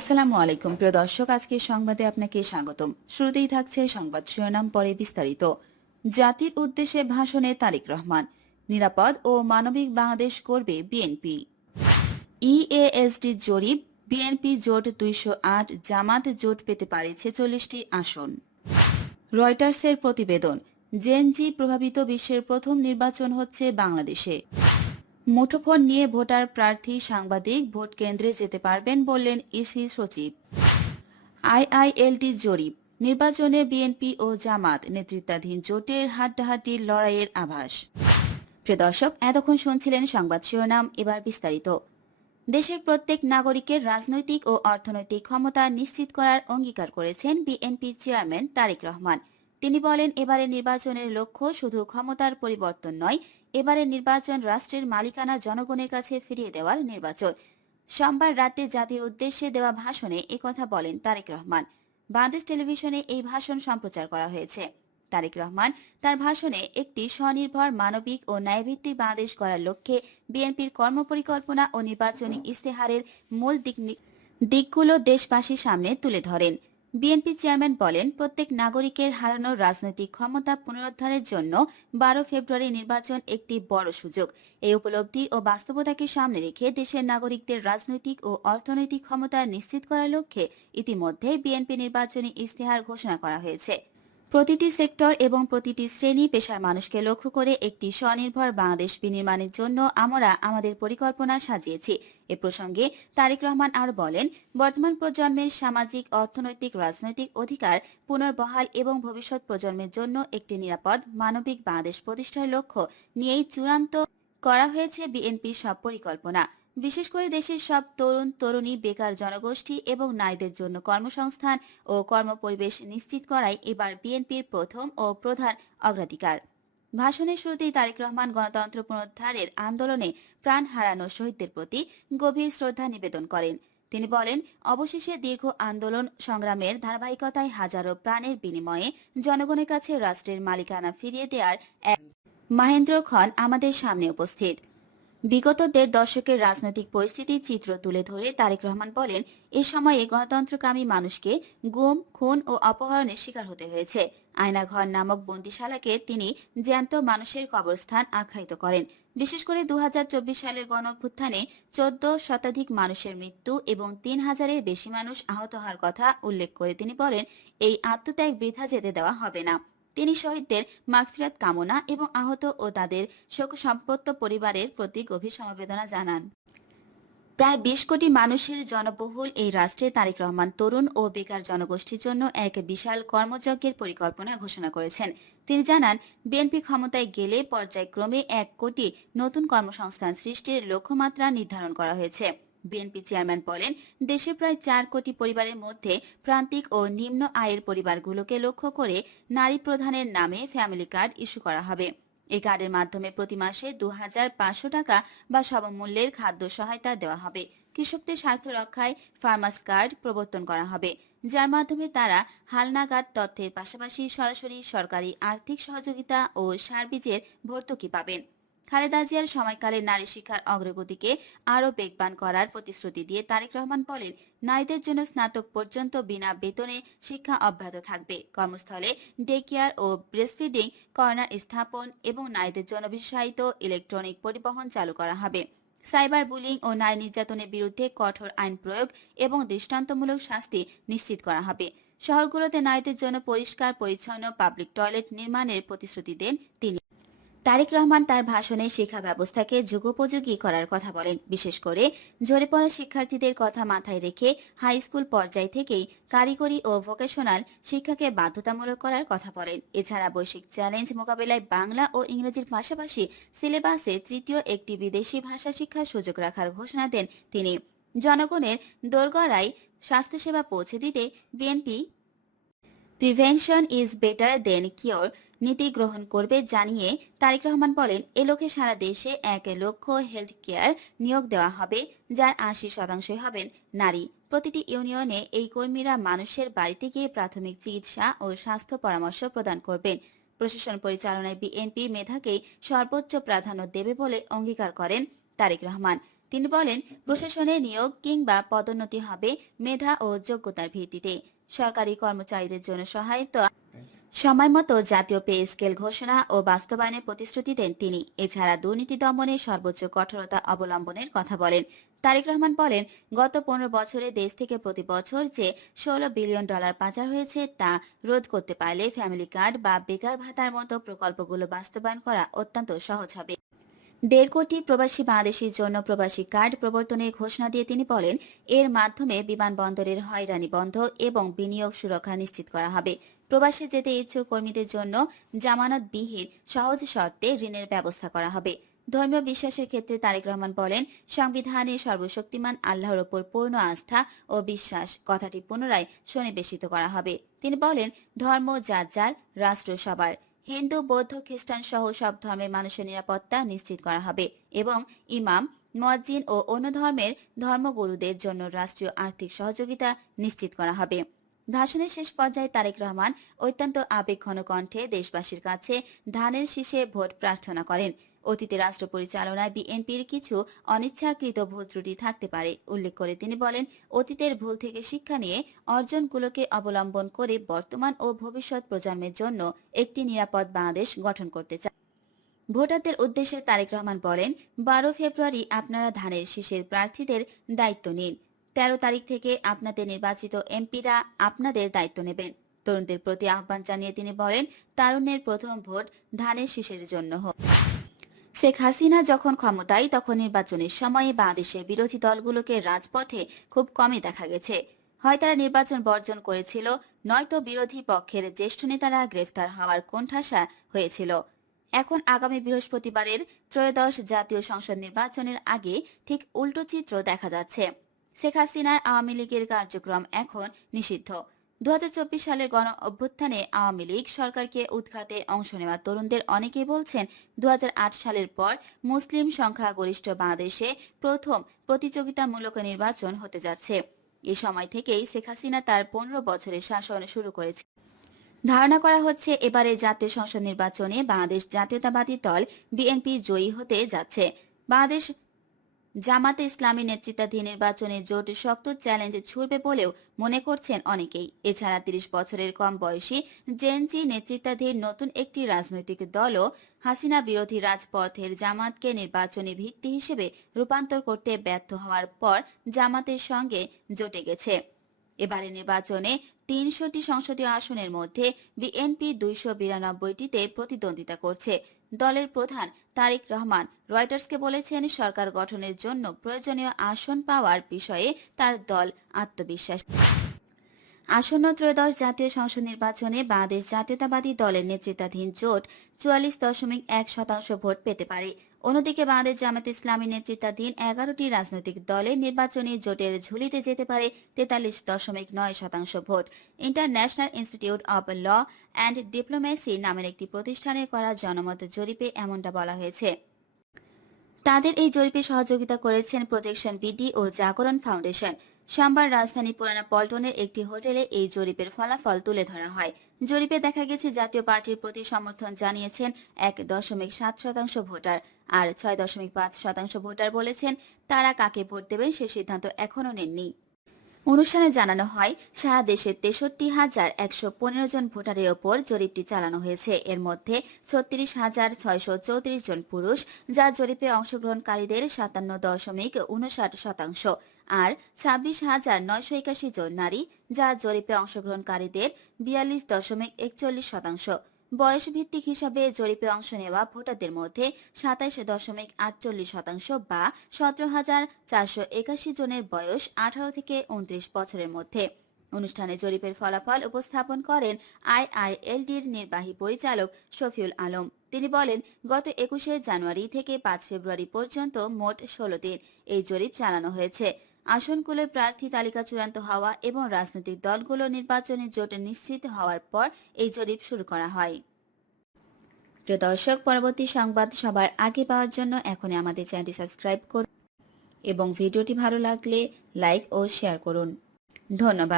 আসসালামু আলাইকুম প্রিয় দর্শক, আজকের সংবাদে আপনাকে স্বাগতম। শুরুতেই থাকছে সংবাদ শিরোনাম, পরে বিস্তারিত। জাতির উদ্দেশ্যে ভাষণে তারেক রহমান, নিরাপদ ও মানবিক বাংলাদেশ করবে বিএনপি। ইএএসডি জরিপ, বিএনপি জোট 208, জামাত জোট পেতে পারে 46টি আসন। রয়টার্সের প্রতিবেদন, জেনজি প্রভাবিত বিশ্বের প্রথম নির্বাচন হচ্ছে বাংলাদেশে। মুঠোফোন নিয়ে ভোটার, প্রার্থী, সাংবাদিক ভোট কেন্দ্রে যেতে পারবেন বললেন ইসি সচিব। আইআইএলটি জরিপ, নির্বাচনে বিএনপি ও জামাত নেতৃত্বাধীন জোটের হাড্ডাহাড্ডির লড়াইয়ের আভাস। প্রিয় দর্শক, এতক্ষণ শুনছিলেন সংবাদ শিরোনাম, এবার বিস্তারিত। দেশের প্রত্যেক নাগরিকের রাজনৈতিক ও অর্থনৈতিক ক্ষমতা নিশ্চিত করার অঙ্গীকার করেছেন বিএনপি চেয়ারম্যান তারেক রহমান। তিনি বলেন, এবারের নির্বাচনের লক্ষ্য শুধু ক্ষমতার পরিবর্তন নয়, এবারের নির্বাচন রাষ্ট্রের মালিকানা জনগণের কাছে ফিরিয়ে দেওয়ার নির্বাচন। সোমবার রাতে জাতির উদ্দেশ্যে দেওয়া ভাষণে একথা বলেন তারেক রহমান। বাংলাদেশ টেলিভিশনে এই ভাষণ সম্প্রচার করা হয়েছে। তারেক রহমান তার ভাষণে একটি স্বনির্ভর, মানবিক ও ন্যায়ভিত্তিক বাংলাদেশ গড়ার লক্ষ্যে বিএনপির কর্মপরিকল্পনা ও নির্বাচনী ইস্তেহারের মূল দিকগুলো দেশবাসীর সামনে তুলে ধরেন। বিএনপি চেয়ারম্যান বলেন, প্রত্যেক নাগরিকের হারানো রাজনৈতিক ক্ষমতা পুনরুদ্ধারের জন্য 12 ফেব্রুয়ারি নির্বাচন একটি বড় সুযোগ। এই উপলব্ধি ও বাস্তবতাকে সামনে রেখে দেশের নাগরিকদের রাজনৈতিক ও অর্থনৈতিক ক্ষমতা নিশ্চিত করার লক্ষ্যে ইতিমধ্যে বিএনপি নির্বাচনী ইস্তেহার ঘোষণা করা হয়েছে। প্রতিটি সেক্টর এবং প্রতিটি শ্রেণী পেশার মানুষকে লক্ষ্য করে একটি স্বনির্ভর বাংলাদেশ বিনির্মাণের জন্য আমরা আমাদের পরিকল্পনা সাজিয়েছি। এ প্রসঙ্গে তারেক রহমান আরও বলেন, বর্তমান প্রজন্মের সামাজিক, অর্থনৈতিক, রাজনৈতিক অধিকার পুনর্বহাল এবং ভবিষ্যৎ প্রজন্মের জন্য একটি নিরাপদ, মানবিক বাংলাদেশ প্রতিষ্ঠার লক্ষ্য নিয়েই চূড়ান্ত করা হয়েছে বিএনপির সব পরিকল্পনা। বিশেষ করে দেশের সব তরুণ, তরুণী, বেকার জনগোষ্ঠী এবং নারীদের জন্য কর্মসংস্থান ও কর্মপরিবেশ নিশ্চিত করাই এবার বিএনপির প্রথম ও প্রধান অগ্রাধিকার। ভাষণের শুরুতেই তারেক রহমান গণতন্ত্র পুনরুদ্ধারের আন্দোলনে প্রাণ হারানো শহীদদের প্রতি গভীর শ্রদ্ধা নিবেদন করেন। তিনি বলেন, অবশেষে দীর্ঘ আন্দোলন সংগ্রামের ধারাবাহিকতায় হাজারো প্রাণের বিনিময়ে জনগণের কাছে রাষ্ট্রের মালিকানা ফিরিয়ে দেওয়ার এক মাহেন্দ্রক্ষণ আমাদের সামনে উপস্থিত। বিগত 1.5 দশকের রাজনৈতিক পরিস্থিতির চিত্র তুলে ধরে তারেক রহমান বলেন, এ সময়ে গণতন্ত্রকামী মানুষকে গুম, খুন ও অপহরণের শিকার হতে হয়েছে। আয়নাঘর নামক বন্দিশালাকে তিনি জ্যান্ত মানুষের কবরস্থান আখ্যায়িত করেন। বিশেষ করে 2024 সালের গণঅভ্যুত্থানে 14 শতাধিক মানুষের মৃত্যু এবং 3000-এর বেশি মানুষ আহত হওয়ার কথা উল্লেখ করে তিনি বলেন, এই আত্মত্যাগ বৃথা যেতে দেওয়া হবে না। তিনি শহীদদের মাগফিরাত কামনা এবং আহত ও তাদের শোকসন্তপ্ত পরিবারের প্রতি গভীর সমবেদনা জানান। প্রায় 20 কোটি মানুষের জনবহুল এই রাষ্ট্রে তারেক রহমান তরুণ ও বেকার জনগোষ্ঠীর জন্য এক বিশাল কর্মযজ্ঞের পরিকল্পনা ঘোষণা করেছেন। তিনি জানান, বিএনপি ক্ষমতায় গেলে পর্যায়ক্রমে 1 কোটি নতুন কর্মসংস্থান সৃষ্টির লক্ষ্যমাত্রা নির্ধারণ করা হয়েছে। বিএনপি চেয়ারম্যান বলেন, দেশে প্রায় 4 কোটি পরিবারের মধ্যে প্রান্তিক ও নিম্ন আয়ের পরিবারগুলোকে লক্ষ্য করে নারী প্রধানের নামে ফ্যামিলি কার্ড ইস্যু করা হবে। এই কার্ডের মাধ্যমে প্রতি মাসে 2500 টাকা বা সমমূল্যের খাদ্য সহায়তা দেওয়া হবে। কৃষকদের স্বার্থ রক্ষায় ফার্মার্স কার্ড প্রবর্তন করা হবে, যার মাধ্যমে তারা হালনাগাদ তথ্যের পাশাপাশি সরাসরি সরকারি আর্থিক সহযোগিতা ও সার বীজের ভর্তুকি পাবেন। খালেদা জিয়ার সময়কালে নারী শিক্ষার অগ্রগতিকে আরও বেগবান করার প্রতিশ্রুতি দিয়ে তারেক রহমান বলেন, নারীদের জন্য স্নাতক পর্যন্ত বিনা বেতনে শিক্ষা অব্যাহত থাকবে। কর্মস্থলে ডে কেয়ার ও ব্রেস্টফিডিং কর্নার স্থাপন এবং নারীদের জন্য বিশেষায়িত ইলেকট্রনিক পরিবহন চালু করা হবে। সাইবার বুলিং ও নারী নির্যাতনের বিরুদ্ধে কঠোর আইন প্রয়োগ এবং দৃষ্টান্তমূলক শাস্তি নিশ্চিত করা হবে। শহরগুলোতে নারীদের জন্য পরিষ্কার পরিচ্ছন্ন পাবলিক টয়লেট নির্মাণের প্রতিশ্রুতি দেন তিনি। তারেক রহমান তার ভাষণে শিক্ষা ব্যবস্থাকে যুগোপযোগী করার কথা বলেন। বিশেষ করে ঝরে পড়া শিক্ষার্থীদের কথা মাথায় রেখে হাই স্কুল পর্যায় থেকেই কারিগরি ও ভোকেশনাল শিক্ষাকে বাধ্যতামূলক করার কথা বলেন। এছাড়া বৈশ্বিক চ্যালেঞ্জ মোকাবিলায় বাংলা ও ইংরেজির পাশাপাশি সিলেবাসে তৃতীয় একটি বিদেশি ভাষা শিক্ষার সুযোগ রাখার ঘোষণা দেন তিনি। জনগণের দোরগোড়ায় স্বাস্থ্যসেবা পৌঁছে দিতে BNP prevention is better then cure নীতি গ্রহণ করবে জানিয়ে তারেক রহমান বলেন, এ লক্ষ্যে সারা দেশে 1 লক্ষ হেলথ কেয়ার নিয়োগ দেওয়া হবে, যার 80% হবেন নারী। প্রতিটি ইউনিয়নে এই কর্মীরা মানুষের বাড়িতে গিয়ে প্রাথমিক চিকিৎসা ও স্বাস্থ্য পরামর্শ প্রদান করবেন। প্রশাসন পরিচালনায় বিএনপি মেধাকেই সর্বোচ্চ প্রাধান্য দেবে বলে অঙ্গীকার করেন তারেক রহমান। তিনি বলেন, প্রশাসনে নিয়োগ কিংবা পদোন্নতি হবে মেধা ও যোগ্যতার ভিত্তিতে। সরকারি কর্মচারীদের জন্য সহায়তা, সময়মতো জাতীয় পে স্কেল ঘোষণা ও বাস্তবায়নের প্রতিশ্রুতি দেন তিনি। এছাড়া দুর্নীতি দমনে সর্বোচ্চ কঠোরতা অবলম্বনের কথা বলেন। তারেক রহমান বলেন, গত 15 বছরে দেশ থেকে প্রতি বছর যে $16 বিলিয়ন পাচার হয়েছে তা রোধ করতে পারলে ফ্যামিলি কার্ড বা বেকার ভাতার মতো প্রকল্পগুলো বাস্তবায়ন করা অত্যন্ত সহজ হবে। 1.5 কোটি প্রবাসী বাংলাদেশীর জন্য প্রবাসী কার্ড প্রবর্তনের ঘোষণা দিয়ে তিনি বলেন, এর মাধ্যমে বিমানবন্দরের হয়রানি বন্ধ এবং বিনিয়োগ সুরক্ষা নিশ্চিত করা হবে। প্রবাসে যেতে ইচ্ছুক কর্মীদের জন্য জামানতবিহীন সহজ শর্তে ঋণের ব্যবস্থা করা হবে। ধর্মীয় বিশ্বাসের ক্ষেত্রে তারেক রহমান বলেন, সংবিধানে সর্বশক্তিমান আল্লাহর ওপর পূর্ণ আস্থা ও বিশ্বাস কথাটি পুনরায় সন্নিবেশিত করা হবে। তিনি বলেন, ধর্ম যার যার, রাষ্ট্র সবার। হিন্দু, বৌদ্ধ, খ্রিস্টান সহ সব ধর্মের মানুষের নিরাপত্তা নিশ্চিত করা হবে এবং ইমাম, মুয়াজ্জিন ও অন্য ধর্মের ধর্মগুরুদের জন্য রাষ্ট্রীয় আর্থিক সহযোগিতা নিশ্চিত করা হবে। ভাষণের শেষ পর্যায়ে তারেক রহমান অত্যন্ত আবেগঘন কণ্ঠে দেশবাসীর কাছে ধানের শীষে ভোট প্রার্থনা করেন। অতীতে রাষ্ট্র পরিচালনায় বিএনপির কিছু অনিচ্ছাকৃত ভুল ত্রুটি থাকতে পারে উল্লেখ করে তিনি বলেন, অতীতের ভুল থেকে শিক্ষা নিয়ে অর্জনগুলোকে অবলম্বন করে বর্তমান ও ভবিষ্যৎ প্রজন্মের জন্য একটি নিরাপদ বাংলাদেশ গঠন করতে চান। ভোটারদের উদ্দেশ্যে তারেক রহমান বলেন, 12 ফেব্রুয়ারি আপনারা ধানের শীষের প্রার্থীদের দায়িত্ব নিন। 13 তারিখ থেকে আপনাদের নির্বাচিত এমপিরা আপনাদের দায়িত্ব নেবেন। তরুণদের প্রতি আহ্বান জানিয়ে তিনি বলেন, তারুণ্যের প্রথম ভোট ধানের শীষের জন্য হোক। শেখ হাসিনা যখন ক্ষমতায়, তখন নির্বাচনের সময়ে বাংলাদেশের বিরোধী দলগুলোকে রাজপথে খুব কমই দেখা গেছে। হয় তারা নির্বাচন বর্জন করেছিল, নয়তো বিরোধী পক্ষের জ্যেষ্ঠ নেতারা গ্রেফতার হওয়ার কোণঠাসা হয়েছিল। এখন আগামী বৃহস্পতিবারের ত্রয়োদশ জাতীয় সংসদ নির্বাচনের আগে ঠিক উল্টো চিত্র দেখা যাচ্ছে। শেখ হাসিনার আওয়ামী লীগের কার্যক্রম এখন নিষিদ্ধ। 2024 সালের গণ অভ্যুত্থানে আওয়ামী লীগ সরকারকে উৎখাতে অংশ নেওয়া তরুণদের অনেকেই বলছেন, 2008 সালের পর মুসলিম সংখ্যাগরিষ্ঠ বাংলাদেশে প্রথম প্রতিযোগিতামূলক নির্বাচন হতে যাচ্ছে। এই সময় থেকেই শেখ হাসিনা তার 15 বছরের শাসন শুরু করেছে। ধারণা করা হচ্ছে, এবারে জাতীয় সংসদ নির্বাচনে বাংলাদেশ জাতীয়তাবাদী দল বিএনপি জয়ী হতে যাচ্ছে। বাংলাদেশ জামাতে ইসলামী নেতৃত্বাধীন নির্বাচনে জোট শক্ত চ্যালেঞ্জ ছুড়বে বলেও মনে করছেন অনেকেই। এছাড়া 30 বছরের কম বয়সী জেনজি নেতৃত্বাধীন নতুন একটি রাজনৈতিক দলও হাসিনা বিরোধী রাজপথের জামাতকে নির্বাচনী ভিত্তি হিসেবে রূপান্তর করতে ব্যর্থ হওয়ার পর জামাতের সঙ্গে জোটে গেছে। এবারে নির্বাচনে 300টি সংসদীয় আসনের মধ্যে বিএনপি 292টিতে প্রতিদ্বন্দ্বিতা করছে। দলের প্রধান তারেক রহমান রয়টার্সকে বলেছেন, সরকার গঠনের জন্য প্রয়োজনীয় আসন পাওয়ার বিষয়ে তার দল আত্মবিশ্বাসী। আসন্ন ত্রয়োদশ জাতীয় সংসদ নির্বাচনে বাংলাদেশ জাতীয়তাবাদী দলের নেতৃত্বাধীন জোট 44.1% ভোট পেতে পারে। অন্যদিকে বাংলাদেশ জামাত ইসলামী নেতৃত্বাধীন 11টি রাজনৈতিক দলের নির্বাচনী জোটের ঝুলিতে যেতে পারে 43.9% vote. International institute of law and diplomacy নামের একটি প্রতিষ্ঠানের করা জনমত জরিপে এমনটা বলা হয়েছে। তাদের এই জরিপে সহযোগিতা করেছেন প্রজেকশন বিডি ও জাগরণ ফাউন্ডেশন। সোমবার রাজধানী পুরানা পল্টনের একটি হোটেলে এই জরিপের ফলাফল তুলে ধরা হয়। জরিপে দেখা গেছে, জাতীয় পার্টির প্রতি সমর্থন জানিয়েছেন 1.7% ভোটার, আর 6.5% ভোটার বলেছেন তারা কাকে ভোট দেবেন সে সিদ্ধান্ত এখনও নেননি। অনুষ্ঠানে জানানো হয়, সারা দেশে 63,115 জন ভোটারের ওপর জরিপটি চালানো হয়েছে। এর মধ্যে 36,634 জন পুরুষ, যা জরিপে অংশগ্রহণকারীদের 57.59%, আর 26,981 জন নারী, যা জরিপে অংশগ্রহণকারীদের 42.41%। বয়স ভিত্তিক হিসাবে জরিপে অংশ নেওয়া ভোটারদের মধ্যে 27.48% বা 17,481 জনের বয়স 18 থেকে 29 বছরের মধ্যে। অনুষ্ঠানে জরিপের ফলাফল উপস্থাপন করেন আইআইএলডির নির্বাহী পরিচালক শফিউল আলম। তিনি বলেন, গত 21শে জানুয়ারি থেকে 5 ফেব্রুয়ারি পর্যন্ত মোট 16 দিন এই জরিপ চালানো হয়েছে। আসনগুলোয় প্রার্থী তালিকা চূড়ান্ত হওয়া এবং রাজনৈতিক দলগুলো নির্বাচনী জোট নিশ্চিত হওয়ার পর এই জরিপ শুরু করা হয়। প্রিয় দর্শক, পরবর্তী সংবাদ সবার আগে পাওয়ার জন্য এখনই আমাদের চ্যানেলটি সাবস্ক্রাইব করুন এবং ভিডিওটি ভালো লাগলে লাইক ও শেয়ার করুন। ধন্যবাদ।